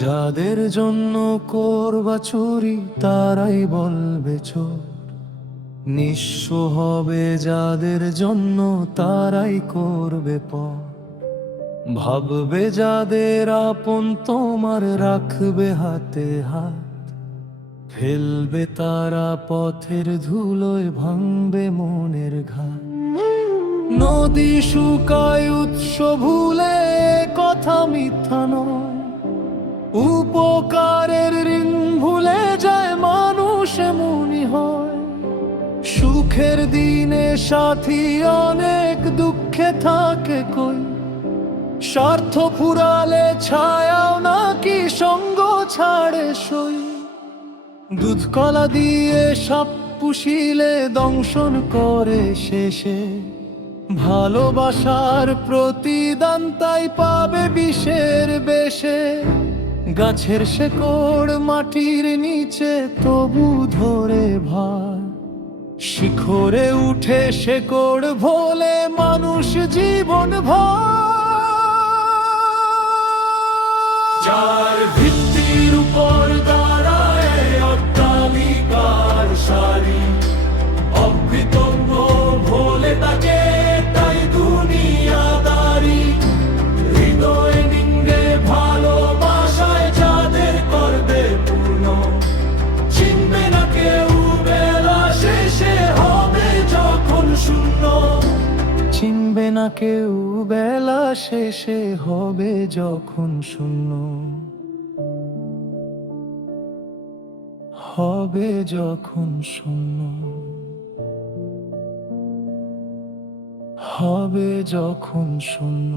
যাদের জন্য করবা চুরি তারাই বলবে চোর, নিঃস্ব হবে যাদের জন্য তারাই করবে পর। ভাববে যাদের আপন তোমার রাখবে হাতে হাত, ফেলবে তারা পথের ধুলোয় ভাঙবে মনের ঘাট। নদী শুকায় উৎস ভুলে কথা মিথ্যা নয়, উপকারের ঋণ ভুলে যায় মানুষ এমনই হয়। সুখের দিনে সাথী অনেক, দুঃখে থাকে কই, স্বার্থ ফুরালে ছায়াও নাকি সঙ্গ ছাড়ে সই। দুধ কলা দিয়ে সাপ পুষিলে দংশন করে শেষে, ভালোবাসার প্রতিদান তাই পাবে বিষের বেশে। গাছের শেকড় মাটির নিচে তবু ধরে ভার, শিখরে উঠে শেকড় ভোলে মানুষ জীবন ভর। যার ভিত্তির উপর দাঁড়ায় অট্টালিকার সারি, অকৃতজ্ঞ ভোলে তাকে তাই দুনিয়াদারি। হৃদয় নিংড়ে ভালোবাসায় যাদের করবে পূর্ণ, চিনবে না কেউ বেলা শেষে হবে যখন শূন্য। চিনবে না কেউ বেলা শেষে হবে যখন শূন্য, হবে যখন শূন্য, হবে যখন শূন্য।